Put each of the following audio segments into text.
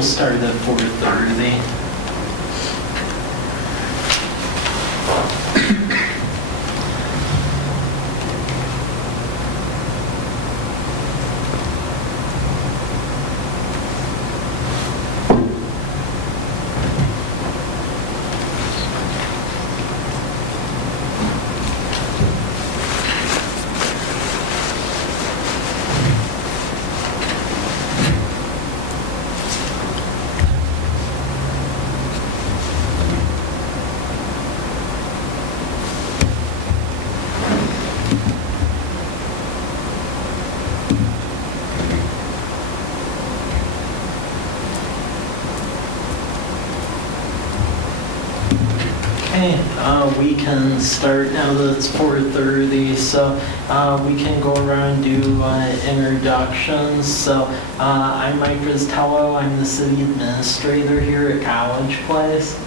We'll start at 4:30. We can start now that it's 4:30, so we can go around and do introductions. So I'm Mike Riztello. I'm the city administrator here at College Place.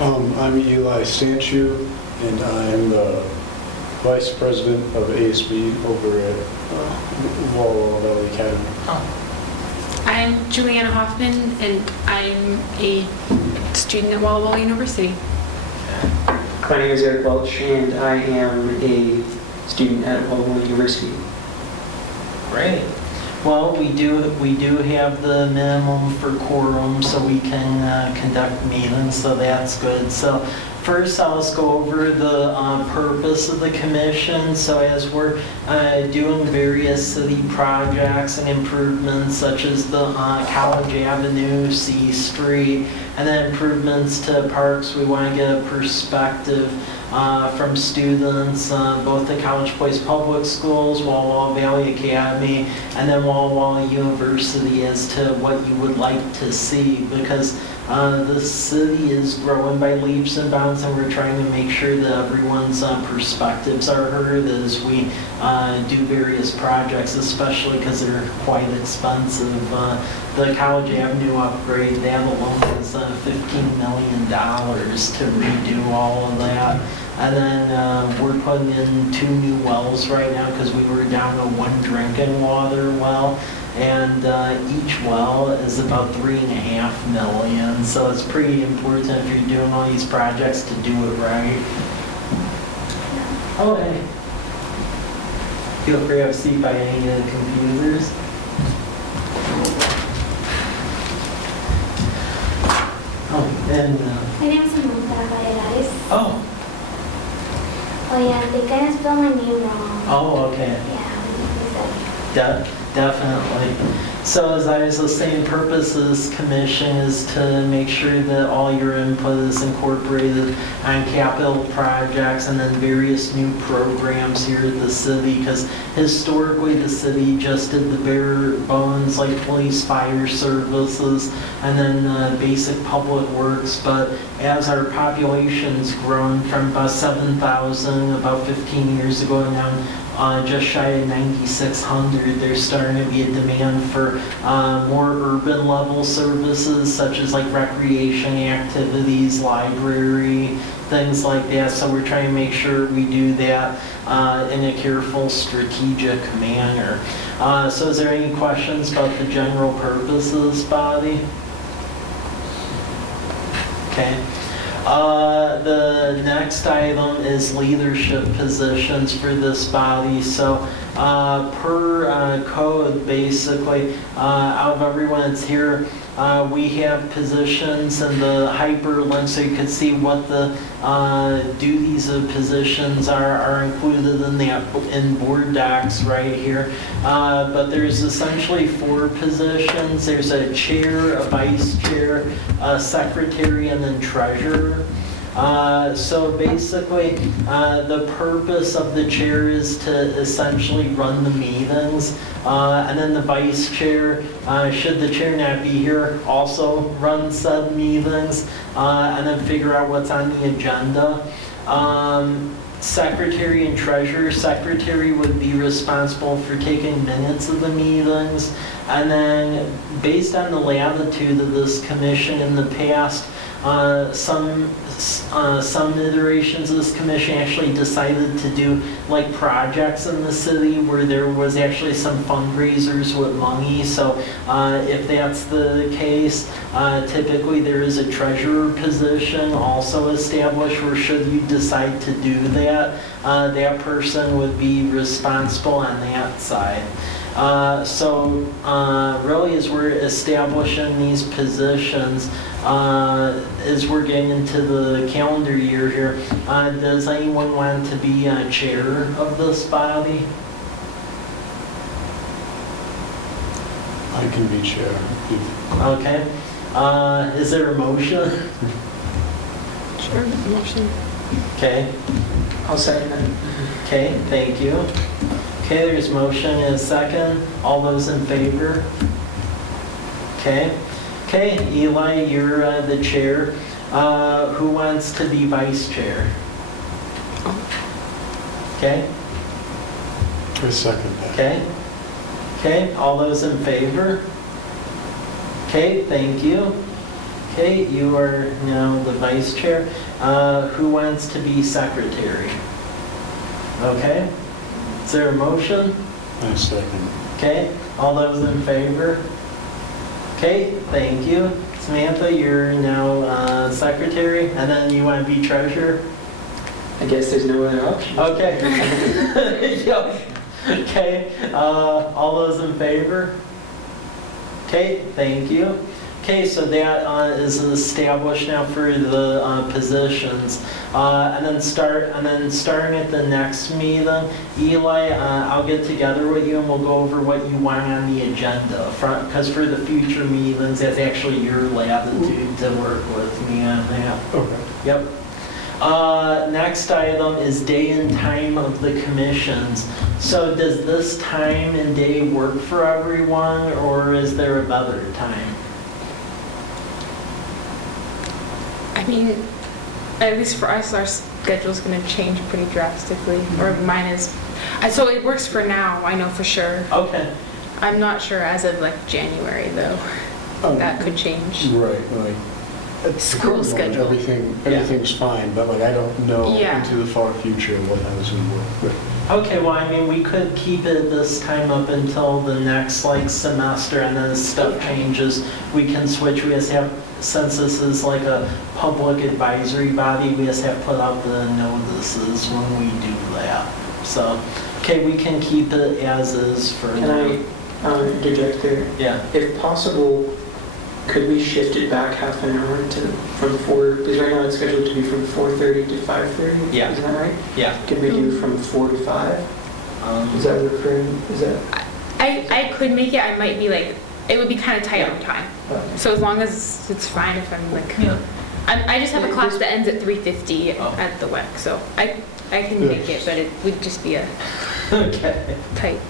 I'm Eli Stanchu, and I'm the vice president of ASB over at Walla Valley Academy. I'm Juliana Hoffman, and I'm a student at Walla Walla University. My name is Eric Welch, and I am a student at Walla Walla University. Great. Well, we do have the minimum for quorum, so we can conduct meetings, so that's good. So first, I'll just go over the purpose of the commission. So as we're doing various city projects and improvements, such as the College Avenue, C Street, and then improvements to parks, we want to get a perspective from students, both the College Place Public Schools, Walla Walla Valley Academy, and then Walla Walla University as to what you would like to see, because the city is growing by leaps and bounds, and we're trying to make sure that everyone's perspectives are heard as we do various projects, especially because they're quite expensive. The College Avenue upgrade, that alone is $15 million to redo all of that. And then we're putting in 2 new wells right now because we were down to 1 drinking water well. And each well is about $3.5 million. So it's pretty important if you're doing all these projects to do it right. Oh, hey. Feel free to have a seat by any of the computers. Oh, and My name is Samantha Valerares. oh, Yeah, they kind of spelled my name wrong. oh, okay. Yeah, Definitely. So as I was saying, the purpose of this commission is to make sure that all your input is incorporated on capital projects and then various new programs here at the city, because historically the city just did the bare bones like police, fire services, and then basic public works. But as our population's grown from about 7,000 about 15 years ago now, just shy of 9,600, there's starting to be a demand for more urban level services, such as like recreation activities, library, things like that. So we're trying to make sure we do that in a careful, strategic manner. So is there any questions about the general purpose of this body? Okay. The next item is leadership positions for this body. So per code, basically, out of everyone that's here, we have positions in the hyperlink so you can see what the duties of positions are included in board docs right here. But there's essentially 4 positions. There's a chair, a vice chair, a secretary, and then treasurer. So basically, the purpose of the chair is to essentially run the meetings, and then the vice chair, should the chair not be here, also run said meetings, and then figure out what's on the agenda. Secretary and treasurer. Secretary would be responsible for taking minutes of the meetings, and then based on the latitude of this commission in the past, some iterations of this commission actually decided to do like projects in the city where there was actually some fundraisers with money. So if that's the case, typically there is a treasurer position also established where should you decide to do that, that person would be responsible on that side. So really as we're establishing these positions, as we're getting into the calendar year here, does anyone want to be chair of this body? I can be chair. Okay. Is there a motion? Sure, motion. Okay. I'll second that. Okay, thank you. Okay, there's motion and a second. All those in favor? Okay. Okay, Eli, you're the chair. Who wants to be vice chair? Okay, I second that. okay. Okay, all those in favor? Okay, thank you. Okay, you are now the vice chair. Who wants to be secretary? Okay, is there a motion? I second. Okay, all those in favor? Okay, thank you. Samantha, you're now secretary, and then you want to be treasurer? I guess there's no other option. Okay. Yep. Okay, all those in favor? Okay, thank you. Okay, so that is established now for the positions. And then starting at the next meeting, Eli, I'll get together with you and we'll go over what you want on the agenda. Because for the future meetings, that's actually your latitude to work with me on that. Okay. Yep. Next item is day and time of the commissions. So does this time and day work for everyone, or is there a better time? I mean, at least for us, our schedule's going to change pretty drastically, or mine is. So it works for now, I know for sure. Okay. I'm not sure as of like January though. That could change. Right, like. at the School current moment, schedule. Everything's fine, but like I don't know Yeah. into the far future what has and what. Okay, well, I mean, we could keep it this time up until the next like semester, and then as stuff changes, we can switch. We just have, since this is like a public advisory body, we just have to put out the notices when we do that. So, okay, we can keep it as is for Can now. I interject there? Yeah. If possible, could we shift it back half an hour from 4, because right now it's scheduled to be from 4:30 to 5:30? Yeah. Is that right? Yeah. Could we do from 4 to 5? Is that referring, is that? I could make it. I might be like, it would be kind of tight on time. Okay. So as long as it's fine if I'm like, I just have a class that ends at 3:50 Oh. at the WEC, so I can make it, but it would just be a Okay. tight.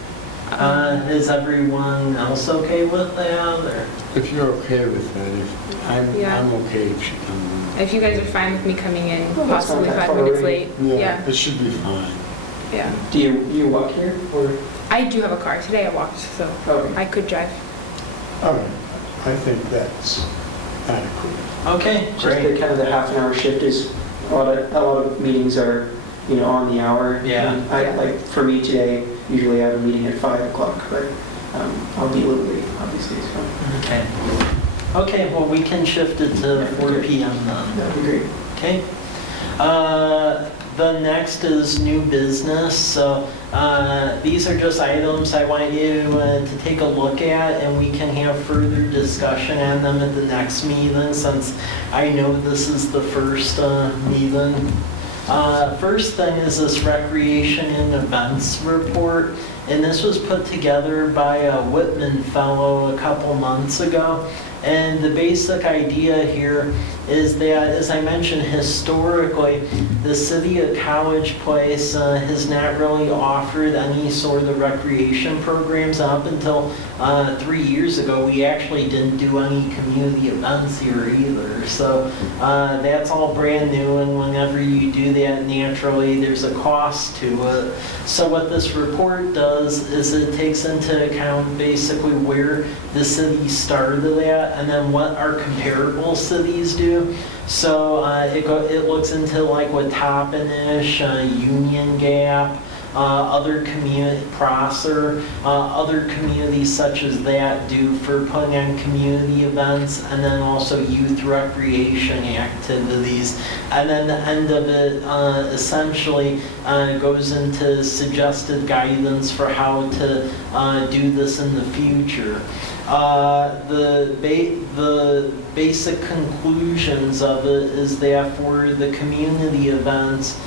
Is everyone else okay with that, or? If you're okay with that, Yeah. I'm okay if she comes. If you guys are fine with me coming in, Well, that's not possibly that 5 far minutes away. late. Yeah, It should be fine. yeah. Do you walk here, or? I do have a car. Today I walked, so Okay. I could drive. All right, I think that's adequate. Okay, Just the great. kind of the half an hour shift is, a lot of meetings are, on the hour. Yeah. And like, for me today, usually I have a meeting at 5 o'clock, but I'll be a little late, obviously, so Okay. Okay, well, we can shift it to 4 p.m. then. that'd be great. Okay. The next is new business. So these are just items I want you to take a look at, and we can have further discussion on them at the next meeting, since I know this is the first meeting. First thing is this recreation and events report, and this was put together by a Whitman fellow a couple months ago. And the basic idea here is that, as I mentioned, historically, the city of College Place has not really offered any sort of recreation programs. Up until 3 years ago, we actually didn't do any community events here either. So that's all brand new, and whenever you do that, naturally, there's a cost to it. So what this report does is it takes into account basically where the city started at, and then what our comparable cities do. So it looks into like what Toppenish, Union Gap, other community, Prosser, other communities such as that do for putting on community events, and then also youth recreation activities. And then the end of it essentially goes into suggested guidance for how to do this in the future. The basic conclusions of it is that for the community events,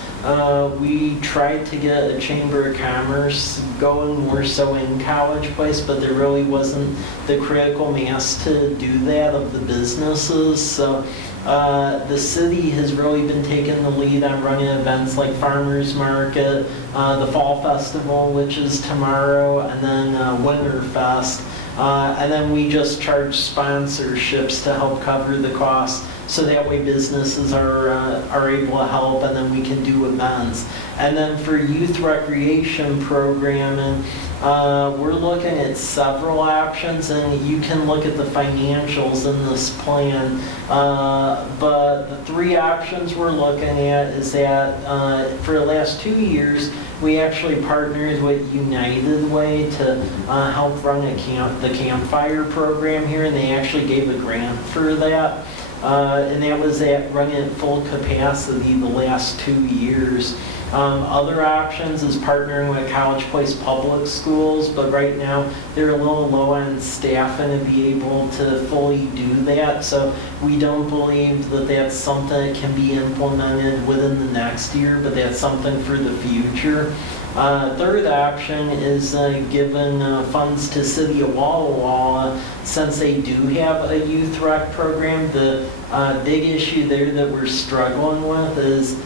we tried to get a Chamber of Commerce going more so in College Place, but there really wasn't the critical mass to do that of the businesses. So the city has really been taking the lead on running events like Farmers Market, the Fall Festival, which is tomorrow, and then Winterfest. And then we just charge sponsorships to help cover the cost, so that way businesses are able to help, and then we can do events. And then for youth recreation programming, we're looking at several options, and you can look at the financials in this plan. But the three options we're looking at is that for the last 2 years, we actually partnered with United Way to help run the campfire program here, and they actually gave a grant for that. And that was at running at full capacity the last 2 years. Other options is partnering with College Place Public Schools, but right now they're a little low on staffing to be able to fully do that. So we don't believe that that's something that can be implemented within the next year, but that's something for the future. Third option is giving funds to City of Walla Walla, since they do have a youth rec program. The big issue there that we're struggling with is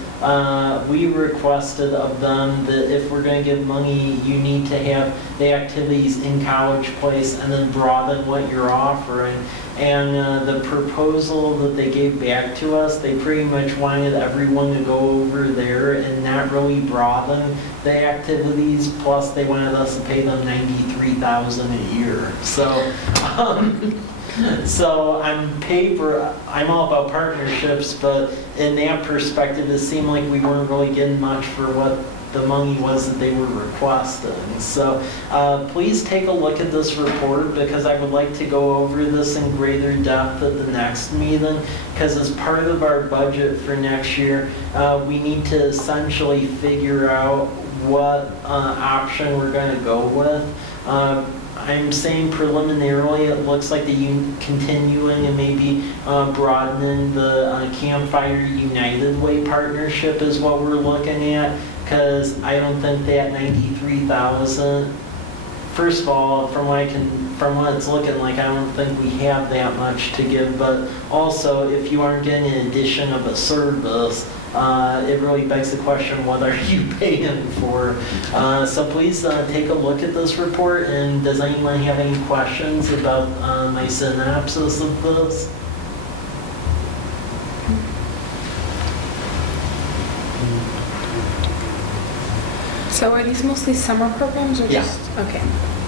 we requested of them that if we're going to give money, you need to have the activities in College Place and then broaden what you're offering. And the proposal that they gave back to us, they pretty much wanted everyone to go over there and not really broaden the activities. Plus, they wanted us to pay them $93,000 a year. So on paper, I'm all about partnerships, but in that perspective, it seemed like we weren't really getting much for what the money was that they were requesting. So please take a look at this report, because I would like to go over this in greater depth at the next meeting, because as part of our budget for next year, we need to essentially figure out what option we're going to go with. I'm saying preliminarily, it looks like continuing and maybe broadening the Campfire United Way partnership is what we're looking at, because I don't think that 93,000. First of all, from what it's looking like, I don't think we have that much to give. But also, if you aren't getting an addition of a service, it really begs the question, what are you paying for? So please take a look at this report, and does anyone have any questions about my synopsis of this? So are these mostly summer programs or Yeah. just? Okay.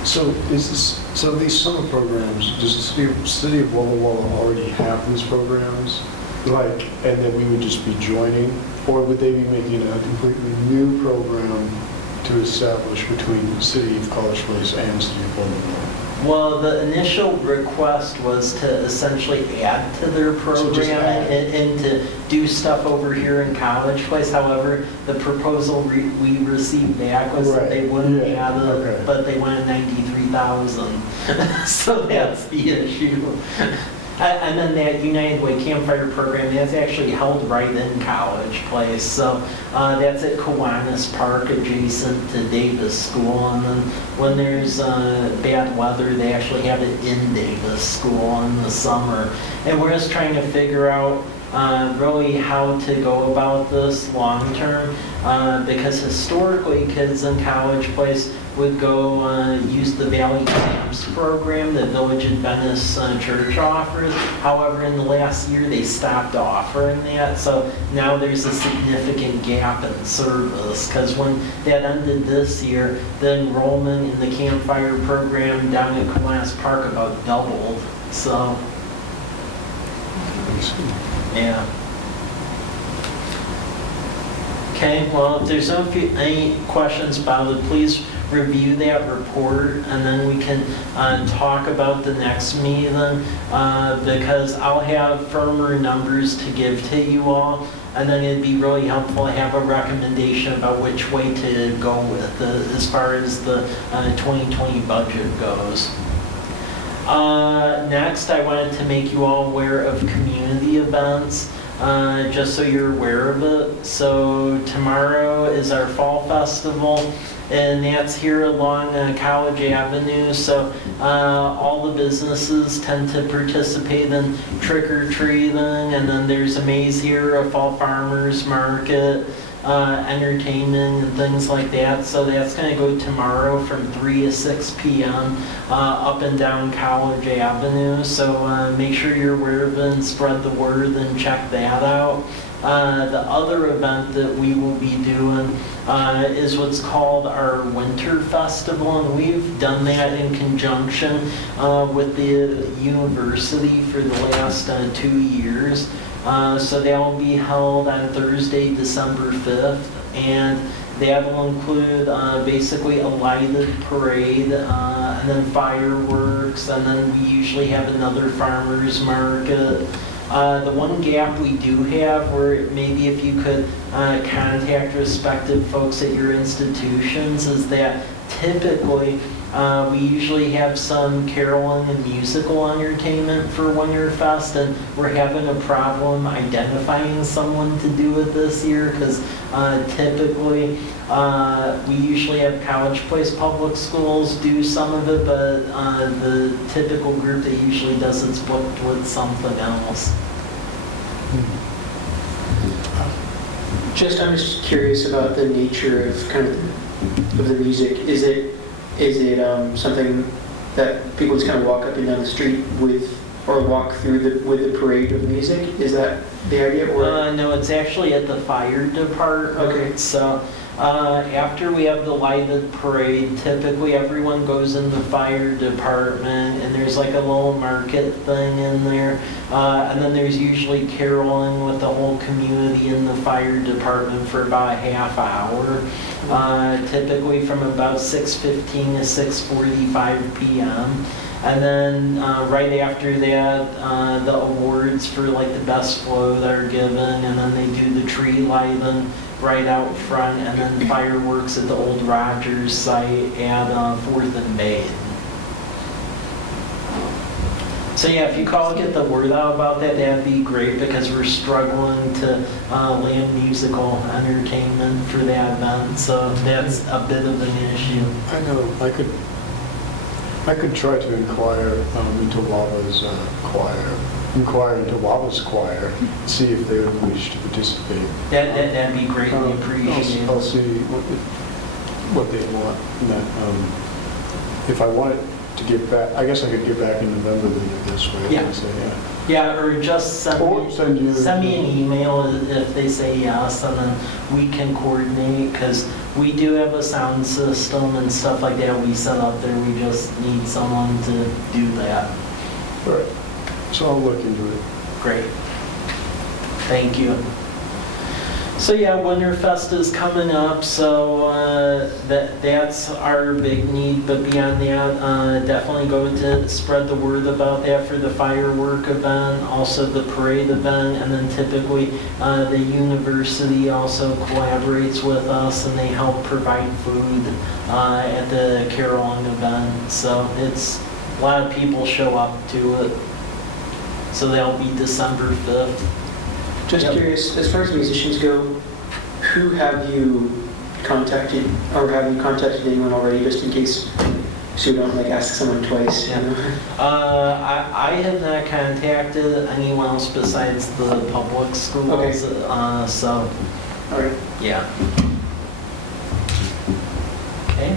So these summer programs, does the city of Walla Walla already have these programs? Like, and then we would just be joining? Or would they be making a completely new program to establish between the city of College Place and the city of Walla Walla? Well, the initial request was to essentially add to their programming and to do stuff over here in College Place. However, the proposal we received back was that they wouldn't add it, but they wanted 93,000. So that's the issue. And then that United Way Campfire program, that's actually held right in College Place. So that's at Kiwanis Park, adjacent to Davis School. And then when there's bad weather, they actually have it in Davis School in the summer. And we're just trying to figure out really how to go about this long term, because historically kids in College Place would go use the Valley Camps program that Village Adventist Church offers. However, in the last year, they stopped offering that. So now there's a significant gap in service, because when that ended this year, the enrollment in the Campfire program down at Kiwanis Park about doubled. So, yeah. Okay, well, if there's any questions about it, please review that report, and then we can talk about the next meeting, because I'll have firmer numbers to give to you all, and then it'd be really helpful to have a recommendation about which way to go with it as far as the 2020 budget goes. Next, I wanted to make you all aware of community events, just so you're aware of it. So tomorrow is our fall festival, and that's here along College Avenue. So all the businesses tend to participate in trick-or-treating, and then there's a maze here, a fall farmers market, entertainment and things like that. So that's going to go tomorrow from 3 to 6 p.m. Up and down College Avenue. So make sure you're aware of it and spread the word and check that out. The other event that we will be doing is what's called our Winter Festival, and we've done that in conjunction with the university for the last 2 years. So that will be held on Thursday, December 5th, and that will include basically a lighted parade, and then fireworks, and then we usually have another farmer's market. The one gap we do have, where maybe if you could contact respective folks at your institutions, is that typically we usually have some caroling and musical entertainment for Winter Fest, and we're having a problem identifying someone to do it this year, because typically we usually have College Place Public Schools do some of it, but the typical group that usually does it's booked with something else. I'm just curious about the nature of kind of the music. Is it something that people just kind of walk up and down the street with, or walk through with the parade of music? Is that the idea? Or? No, it's actually at the fire department. Okay. So after we have the lighted parade, typically everyone goes in the fire department, and there's like a little market thing in there. And then there's usually caroling with the whole community in the fire department for about a half hour. Typically from about 6:15 to 6:45 p.m. And then right after that, the awards for like the best float are given, and then they do the tree lighting right out front, and then fireworks at the old Rogers site at 4th and Bay. So yeah, if you call, get the word out about that, that'd be great, because we're struggling to land musical entertainment for that event, so that's a bit of an issue. I know, I could try to inquire into Wawa's choir, see if they would wish to participate. That'd be greatly appreciated. I'll see what they want. And that, if I wanted to get back, I guess I could get back in November this way. Yeah. Yeah, or just send me an email if they say yes, and then we can coordinate, because we do have a sound system and stuff like that we set up there. We just need someone to do that. All right. So I'll look into it. Great. Thank you. So yeah, Winterfest is coming up, so that's our big need. But beyond that, definitely go to spread the word about that for the firework event, also the parade event, and then typically the university also collaborates with us, and they help provide food at the caroling event. So it's a lot of people show up to it. So that'll be December 5th. Just curious, as far as musicians go, who have you contacted, or have you contacted anyone already, just in case, so you don't like ask someone twice? Yeah. You know? I have not contacted anyone else besides the public schools. Okay. So, All right. yeah. Okay.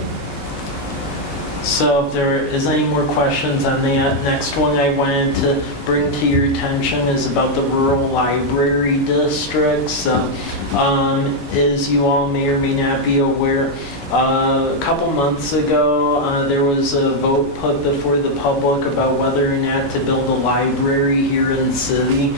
So if there is any more questions on that, next one I wanted to bring to your attention is about the rural library districts. As you all may or may not be aware, A couple months ago, there was a vote put before the public about whether or not to build a library here in the city,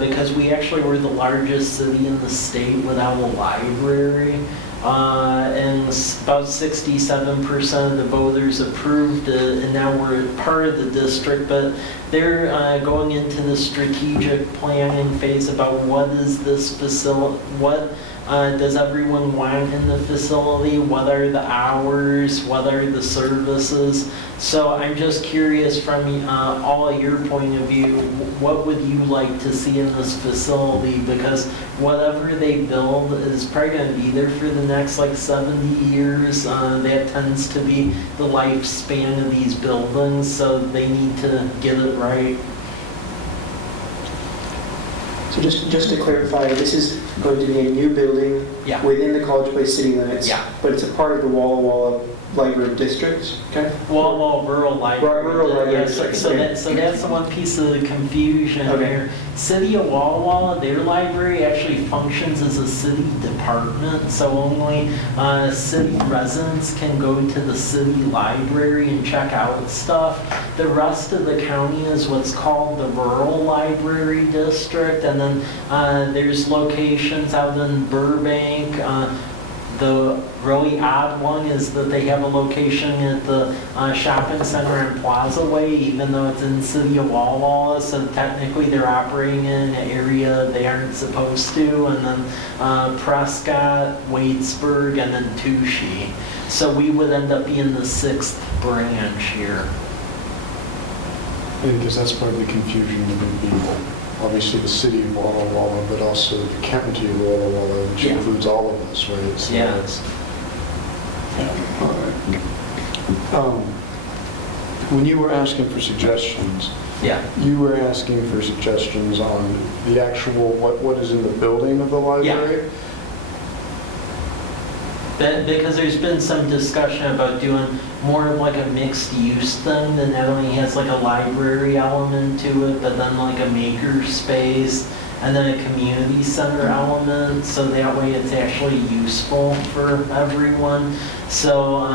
because we actually were the largest city in the state without a library. And about 67% of the voters approved it, and now we're part of the district, but they're going into the strategic planning phase about what is this facility, what does everyone want in the facility, what are the hours, what are the services. So I'm just curious from all your point of view, what would you like to see in this facility? Because whatever they build is probably going to be there for the next like 70 years. That tends to be the lifespan of these buildings, so they need to get it right. So just to clarify, this is going to be a new building Yeah. within the College Place city limits, Yeah. but it's a part of the Walla Walla Library District, okay? Well, rural library. Rural library, Yeah, so okay. that's the one piece of the confusion Okay. here. City of Walla Walla, their library actually functions as a city department, so only city residents can go to the city library and check out stuff. The rest of the county is what's called the rural library district, and then there's locations out in Burbank. The really odd one is that they have a location at the shopping center on Plaza Way, even though it's in the city of Walla Walla, so technically they're operating in an area they aren't supposed to, and then Prescott, Waitsburg, and then Touchy. So we would end up being the 6th branch here. Because that's part of the confusion with people. Obviously, the city of Walla Walla, but also the county of Walla Walla, which Yeah. includes all of us, right? So Yeah. it's- All right. When you were asking for suggestions, Yeah. you were asking for suggestions on the actual, what is in the building of the library? Because there's been some discussion about doing more of like a mixed use thing that not only has like a library element to it, but then like a maker space and then a community center element, so that way it's actually useful for everyone. So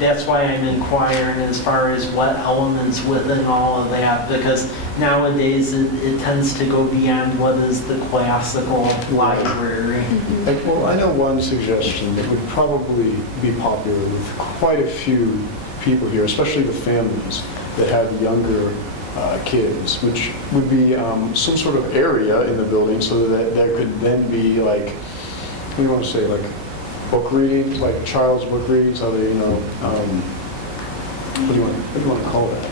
that's why I'm inquiring as far as what elements within all of that, because nowadays it tends to go beyond what is the classical library. Like, well, I know one suggestion that would probably be popular with quite a few people here, especially the families that have younger kids, which would be some sort of area in the building so that there could then be like, what do you want to say, like book readings, like child's book readings, how they, what do you want to call that?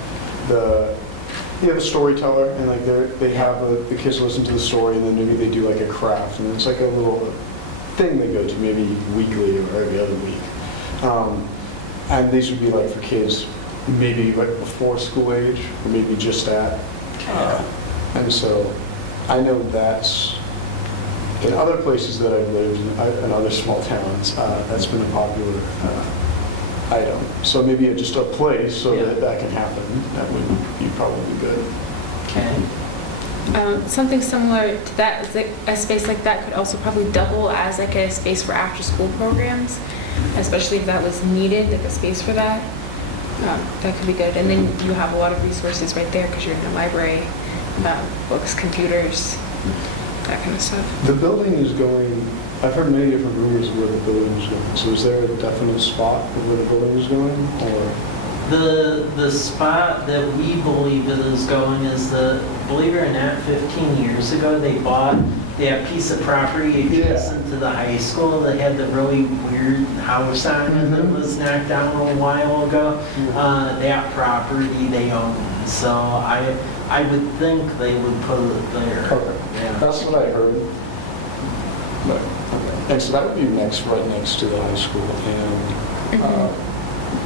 You have a storyteller, and like they have the kids listen to the story, and then maybe they do like a craft, and it's like a little thing they go to maybe weekly or every other week. And these would be like for kids maybe right before school age, or maybe just at. And so I know that's, in other places that I've lived, in other small towns, that's been a popular item. So maybe just a place so that that can happen, that would be probably good. Okay. Something similar to that is like a space like that could also probably double as like a space for after-school programs, especially if that was needed, like a space for that. That could be good. And then you have a lot of resources right there because you're in the library, books, computers, that kind of stuff. The building is going, I've heard many different rumors of where the building is going. So is there a definite spot of where the building is going, or? The spot that we believe it is going is believe it or not, 15 years ago, they bought that piece of property adjacent to the high school that had the really weird house on it that was knocked down a little while ago. That property they own. So I would think they would put it there. Okay. Yeah. That's what I heard. But, okay. And so that would be right next to the high school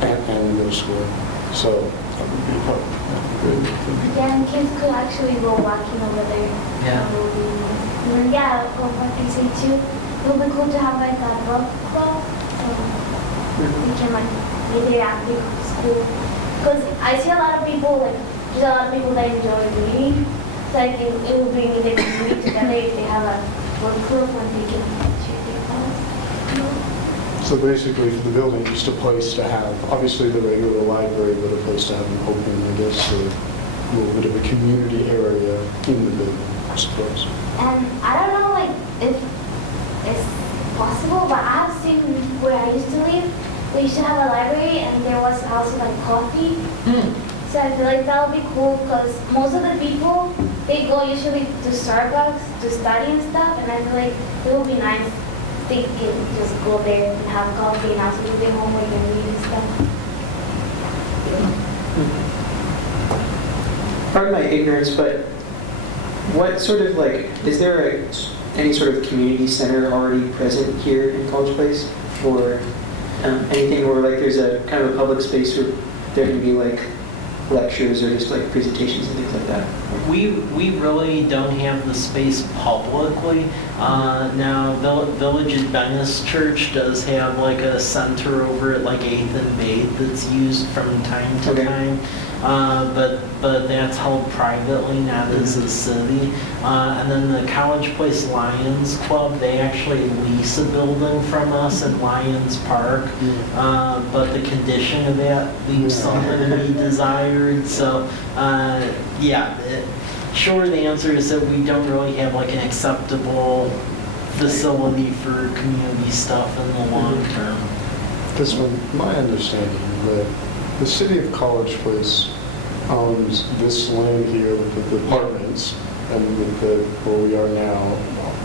and middle school. So that would be good. Yeah, and kids could actually go walking over there. Yeah. And then, yeah, go back and say too. It would be cool to have like a book club. We can like maybe after school. Because I see a lot of people, like, there's a lot of people that enjoy reading. So I think it would bring the community together if they have a book club when they can share their thoughts. So So basically, for the building, just a place to have, obviously the regular library, but a place to have an open, I guess, a little bit of a community area in the building, I suppose. And I don't know, like, if it's possible, but I have seen where I used to live, we used to have a library and there was also like coffee. So I feel like that would be cool because most of the people, they go usually to Starbucks to study and stuff, and I feel like it would be nice if they can just go there and have coffee and also do their homework and read and stuff. Pardon my ignorance, but what sort of like, is there any sort of community center already present here in College Place? Or anything where like there's a kind of a public space where there can be like lectures or just like presentations and things like that? We really don't have the space publicly. Now, Village Adventist Church does have like a center over at like 8th and Bay that's used from time to time. But that's held privately, not as a city. And then the College Place Lions Club, they actually lease a building from us in Lions Park. But the condition of that leaves something to be desired. So, sure, the answer is that we don't really have like an acceptable facility for community stuff in the long term. Because from my understanding, the city of College Place owns this land here with the apartments and with where we are now.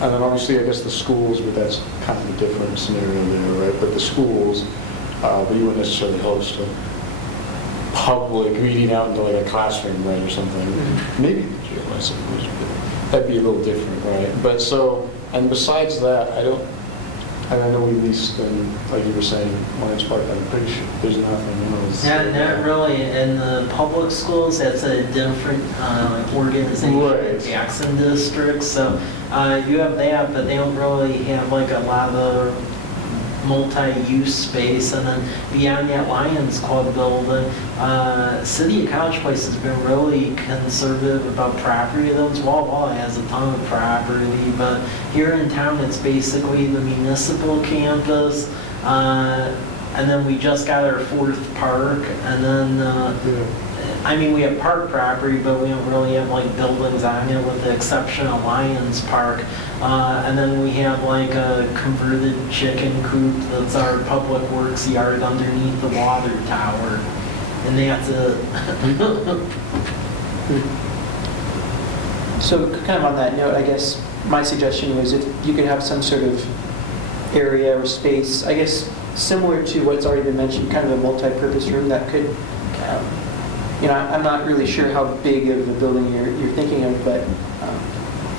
And then obviously, I guess the schools, but that's kind of a different scenario there, right? But the schools, but you wouldn't necessarily host a public reading out into like a classroom, right, or something. Maybe the gym, I suppose, but that'd be a little different, right? But so, and besides that, and I know we leased them, like you were saying, Lions Park, I'm pretty sure there's nothing else. Not really. In the public schools, that's a different organization, Right. Jackson District. So you have that, but they don't really have like a lot of multi-use space. And then beyond that Lions Club building, City of College Place has been really conservative about property. Those Walla Walla has a ton of property, but here in town it's basically the municipal campus, and then we just got our 4th park, and then I mean, we have park property, but we don't really have like buildings on it with the exception of Lions Park. And then we have like a converted chicken coop that's our public works yard underneath the water tower. And that's it. So kind of on that note, I guess my suggestion was if you could have some sort of area or space, I guess similar to what's already been mentioned, kind of a multi-purpose room that could, I'm not really sure how big of a building you're thinking of, but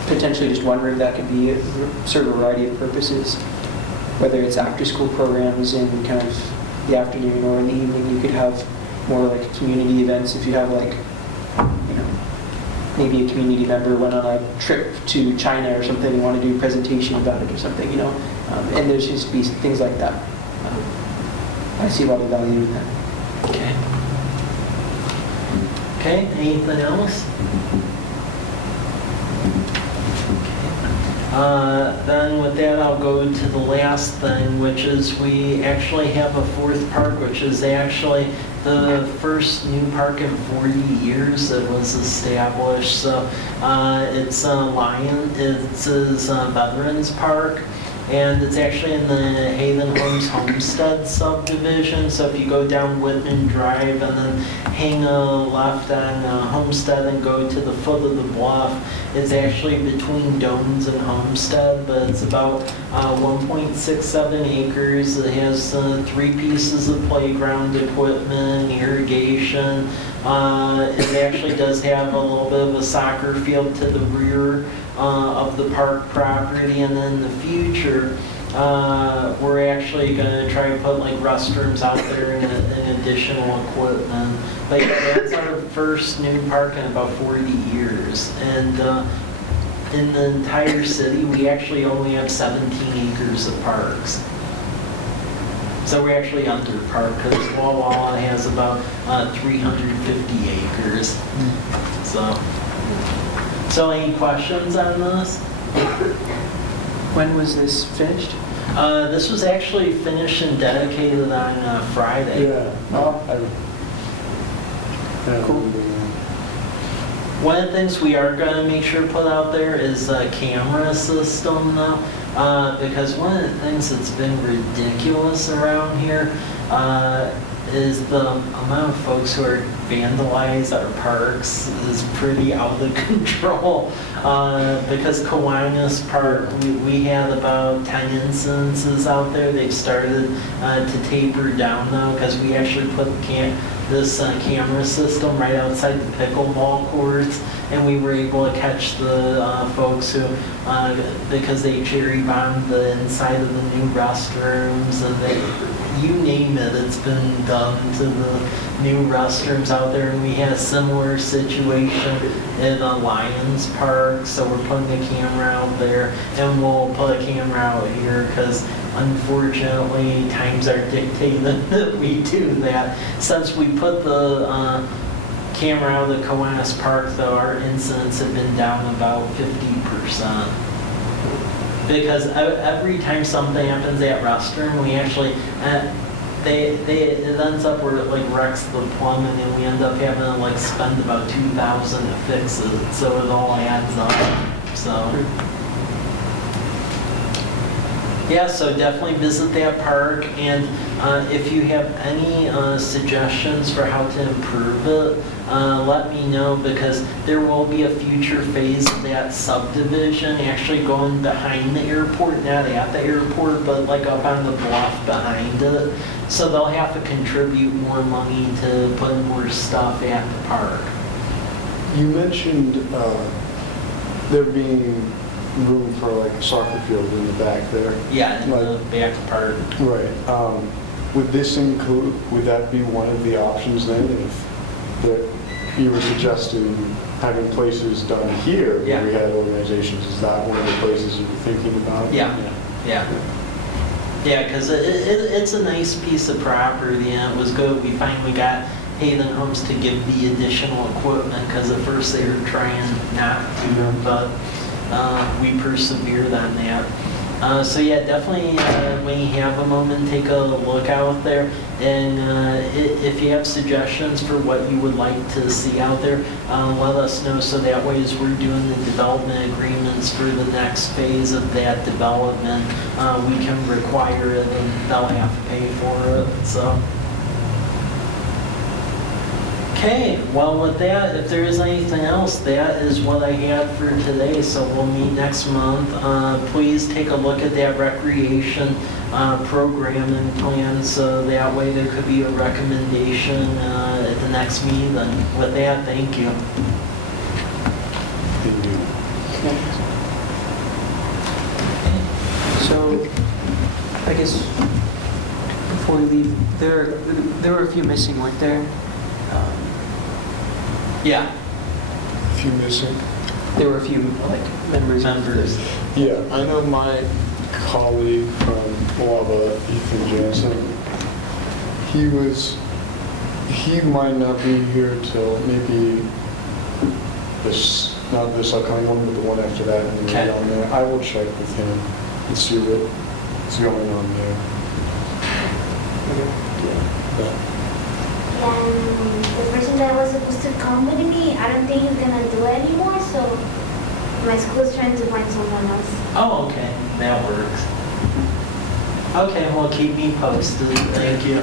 potentially just one room that could be serve a variety of purposes, whether it's after-school programs in kind of the afternoon or in the evening. You could have more like community events if you have like, maybe a community member went on a trip to China or something and want to do a presentation about it or something, and there's just be things like that. I see a lot of value in that. Okay, anything else? Then with that, I'll go to the last thing, which is we actually have a 4th park, which is actually the first new park in 40 years that was established. So it's Veterans Park, and it's actually in the Haven Homes Homestead subdivision. So if you go down Whitman Drive and then hang a left on Homestead and go to the foot of the bluff, it's actually between Domes and Homestead, but it's about 1.67 acres. It has 3 pieces of playground equipment, irrigation. It actually does have a little bit of a soccer field to the rear of the park property, and in the future we're actually going to try to put like restrooms out there and additional equipment. But yeah, that's our first new park in about 40 years, and in the entire city we actually only have 17 acres of parks. So we're actually under park because Walla Walla has about 350 acres. So any questions on this? When was this finished? This was actually finished and dedicated on Friday. Yeah. Oh, cool. One of the things we are going to make sure to put out there is a camera system though, because one of the things that's been ridiculous around here is the amount of folks who are vandalize our parks is pretty out of control. Because Kiwanis Park, we had about 10 incidences out there. They've started to taper down now because we actually put this camera system right outside the pickleball courts, and we were able to catch the folks who, because they cherry bombed the inside of the new restrooms, and you name it, it's been done to the new restrooms out there. And we had a similar situation in Lions Park, so we're putting a camera out there, and we'll put a camera out here because unfortunately times are dictating that we do that. Since we put the camera out of the Kiwanis Park, though, our incidents have been down about 50%. Because every time something happens at restroom, we actually, it ends up where it like wrecks the plumbing, and we end up having to like spend about $2,000 to fix it. So it all adds up. So. Yeah, so definitely visit that park, and if you have any suggestions for how to improve it, let me know, because there will be a future phase of that subdivision actually going behind the airport, not at the airport, but like up on the bluff behind it. So they'll have to contribute more money to put more stuff at the park. You mentioned there being room for like a soccer field in the back there. Yeah, in the back part. Right. Would this include, would that be one of the options then, if you were suggesting having places done here where we had organizations? Is that one of the places you were thinking about? Yeah, because it's a nice piece of property, and it was good. We finally got Hayden Homes to give the additional equipment, because at first they were trying not to, but we persevered on that. So yeah, definitely when you have a moment, take a look out there, and if you have suggestions for what you would like to see out there, let us know, so that way as we're doing the development agreements for the next phase of that development, we can require it and they'll have to pay for it. So. Okay, well with that, if there is anything else, that is what I had for today. So we'll meet next month. Please take a look at that recreation programming plan, so that way there could be a recommendation at the next meeting. And with that, thank you. Thank you. So, I guess before we leave, there were a few missing, weren't there? Yeah. If you missing? There were a few members. Yeah, I know my colleague from Lava, Ethan Jansen, he might not be here till maybe not this upcoming one, but the one after that, and then on there. I will check with him and see what's going on there. Yeah. And the person that was supposed to come with me, I don't think he's gonna do it anymore, so my school is trying to find someone else. Oh, okay, that works. Okay, well keep me posted. Thank you.